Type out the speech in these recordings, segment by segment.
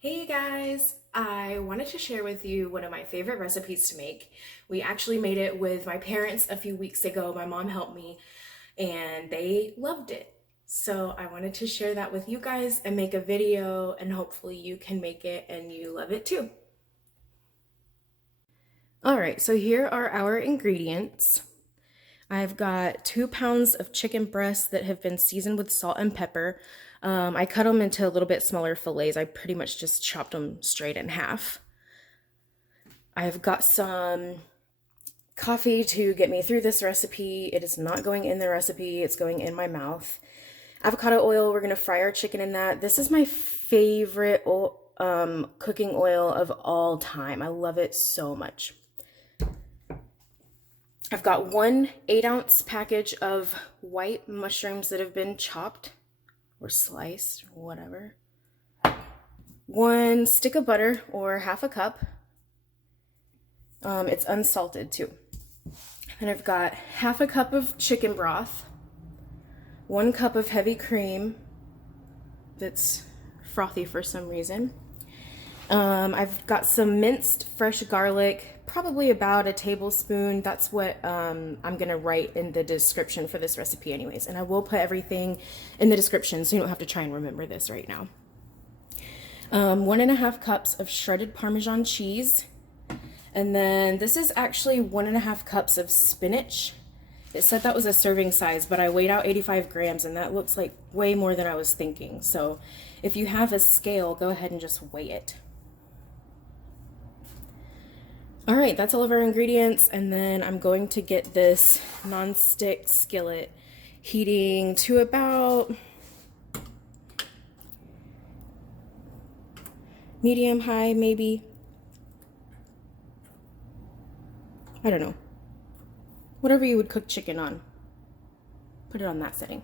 Hey guys, I wanted to share with you one of my favorite recipes to make. We actually made it with my parents a few weeks ago. My mom helped me and they loved it. So I wanted to share that with you guys and make a video, and hopefully you can make it and you love it too. All right, so here are our ingredients. I've got 2 pounds of chicken breasts that have been seasoned with salt and pepper. I cut them into a little bit smaller fillets. I pretty much just chopped them straight in half. I've got some coffee to get me through this recipe. It is not going in the recipe, it's going in my mouth. Avocado oil, we're gonna fry our chicken in that. This is my favorite cooking oil of all time. I love it so much. I've got one 8-ounce package of white mushrooms that have been chopped or sliced, whatever. 1 stick of butter, or half a cup. It's unsalted too. And I've got half a cup of chicken broth, 1 cup of heavy cream that's frothy for some reason. I've got some minced fresh garlic, probably about a tablespoon. That's what I'm gonna write in the description for this recipe anyways. And I will put everything in the description so you don't have to try and remember this right now. 1.5 cups of shredded Parmesan cheese. And then this is actually 1.5 cups of spinach. It said that was a serving size, but I weighed out 85 grams and that looks like way more than I was thinking. So if you have a scale, go ahead and just weigh it. All right, that's all of our ingredients. And then I'm going to get this non-stick skillet heating to about medium high, maybe. I don't know. Whatever you would cook chicken on, put it on that setting.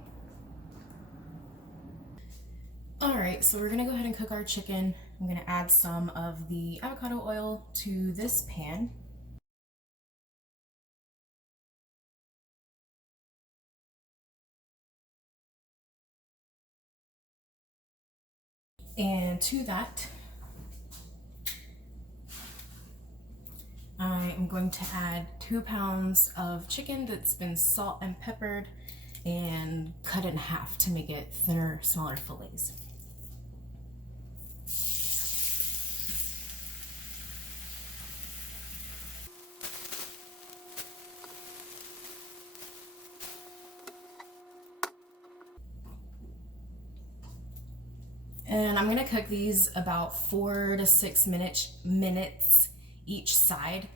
All right, so we're gonna go ahead and cook our chicken. I'm gonna add some of the avocado oil to this pan. And to that, I am going to add 2 pounds of chicken that's been salt and peppered and cut in half to make it thinner, smaller fillets. And I'm gonna cook these about 4 to 6 minutes each side.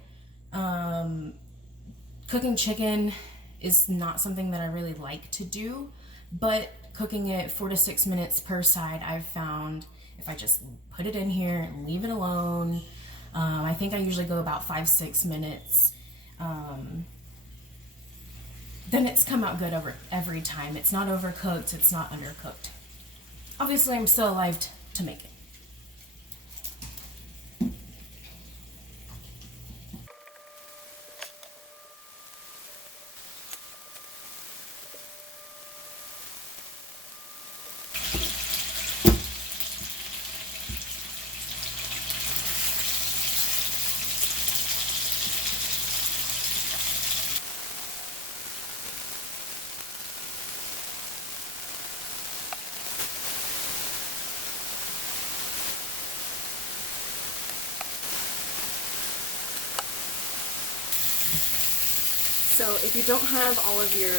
Cooking chicken is not something that I really like to do, but cooking it 4 to 6 minutes per side, I've found if I just put it in here and leave it alone, I think I usually go about 5-6 minutes. Then it's come out good every time. It's not overcooked, it's not undercooked. Obviously, I'm still alive to make it. So if you don't have all of your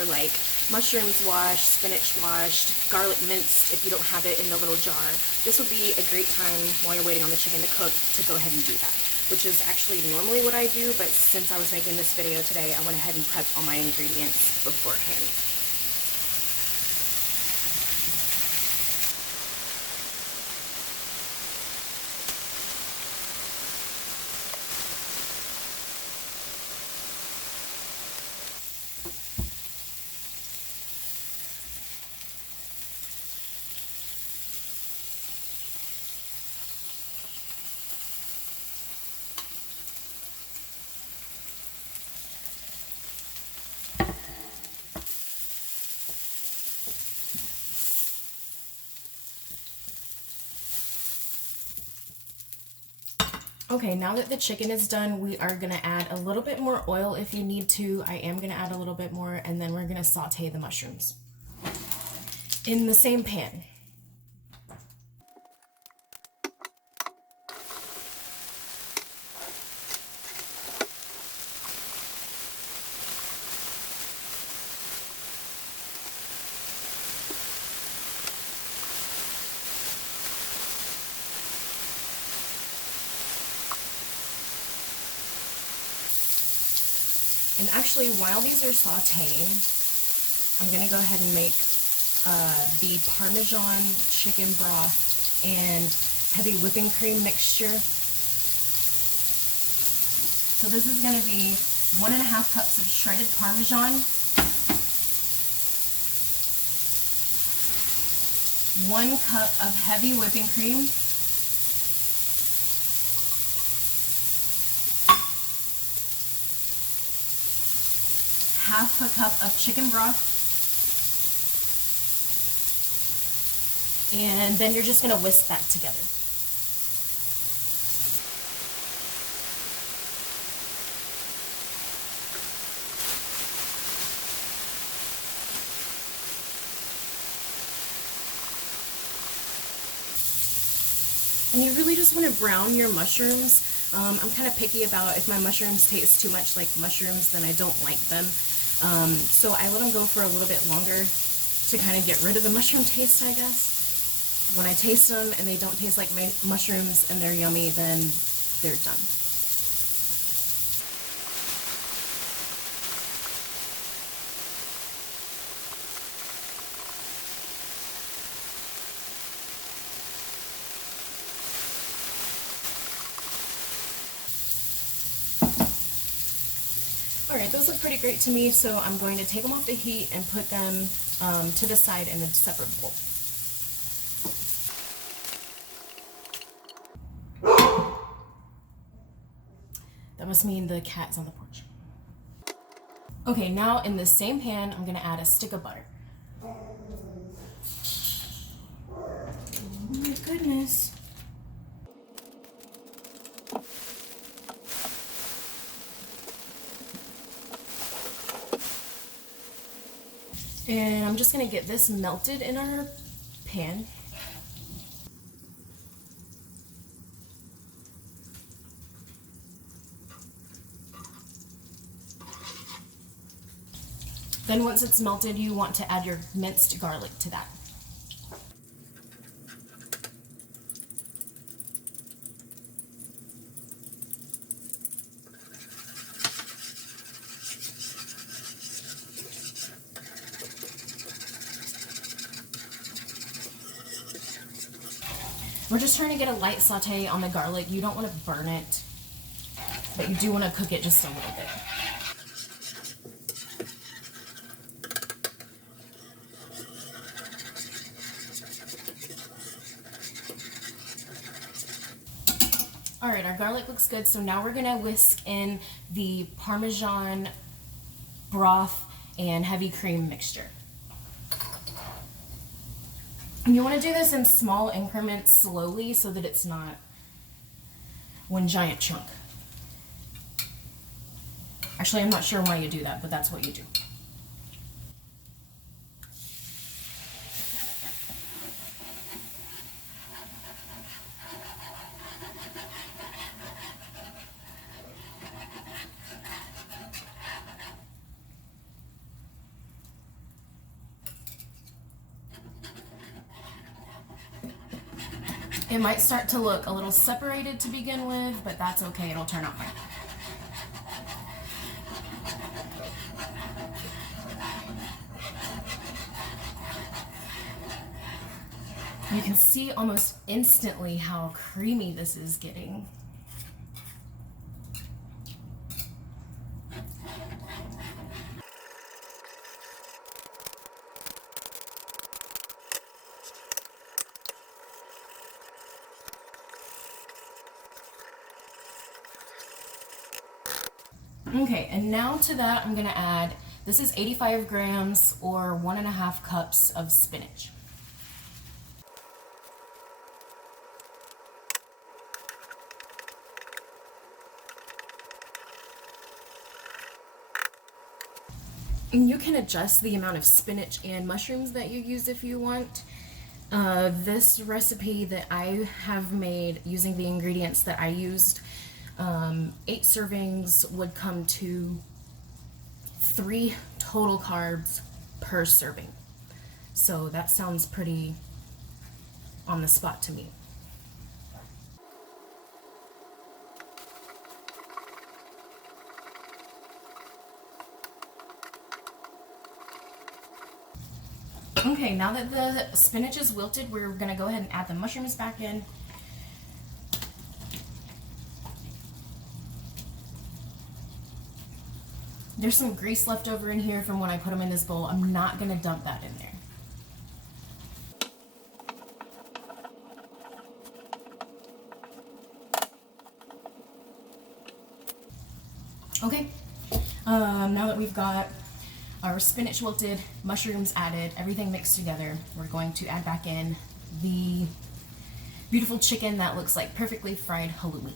mushrooms washed, spinach washed, garlic minced, if you don't have it in the little jar, this would be a great time while you're waiting on the chicken to cook to go ahead and do that, which is actually normally what I do, but since I was making this video today, I went ahead and prepped all my ingredients beforehand. Okay, now that the chicken is done, we are gonna add a little bit more oil if you need to. I am gonna add a little bit more, and then we're gonna saute the mushrooms in the same pan. And actually, while these are sauteing, I'm gonna go ahead and make the Parmesan chicken broth and heavy whipping cream mixture. So this is gonna be 1.5 cups of shredded Parmesan, 1 cup of heavy whipping cream, half a cup of chicken broth, and then you're just gonna whisk that together. And you really just want to brown your mushrooms. I'm kind of picky about if my mushrooms taste too much like mushrooms, then I don't like them. So I let them go for a little bit longer to kind of get rid of the mushroom taste, I guess. When I taste them and they don't taste like mushrooms and they're yummy, then they're done. Alright, those look pretty great to me, so I'm going to take them off the heat and put them to the side in a separate bowl. That must mean the cat's on the porch. Okay, now in the same pan, I'm gonna add a stick of butter. Oh my goodness. And I'm just gonna get this melted in our pan. Then once it's melted, you want to add your minced garlic to that. We're just trying to get a light saute on the garlic. You don't want to burn it, but you do want to cook it just a little bit. All right, our garlic looks good, so now we're gonna whisk in the Parmesan broth and heavy cream mixture. And you want to do this in small increments slowly so that it's not one giant chunk. Actually, I'm not sure why you do that, but that's what you do. It might start to look a little separated to begin with, but that's okay, it'll turn out fine. You can see almost instantly how creamy this is getting. Okay, and now to that I'm gonna add, this is 85 grams or 1.5 cups of spinach. You can adjust the amount of spinach and mushrooms that you use if you want. This recipe that I have made using the ingredients that I used, 8 servings would come to 3 total carbs per serving. So that sounds pretty on the spot to me. Okay, now that the spinach is wilted, we're gonna go ahead and add the mushrooms back in. There's some grease left over in here from when I put them in this bowl. I'm not gonna dump that in there. Okay, now that we've got our spinach wilted, mushrooms added, everything mixed together, we're going to add back in the beautiful chicken that looks like perfectly fried halloumi.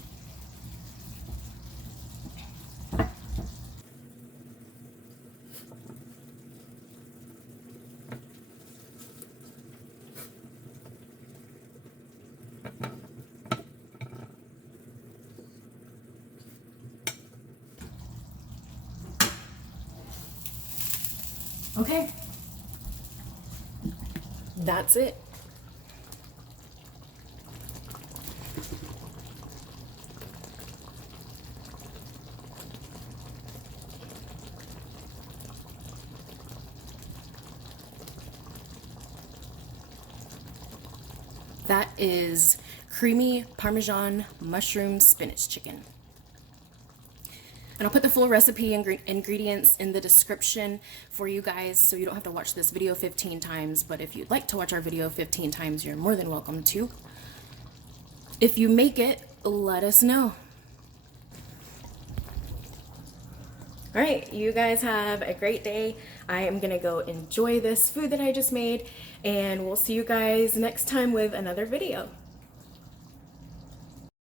Okay, that's it. That is creamy Parmesan Mushroom Spinach Chicken. And I'll put the full recipe and ingredients in the description for you guys so you don't have to watch this video 15 times. But if you'd like to watch our video 15 times, you're more than welcome to. If you make it, let us know. All right, you guys have a great day. I am gonna go enjoy this food that I just made, and we'll see you guys next time with another video.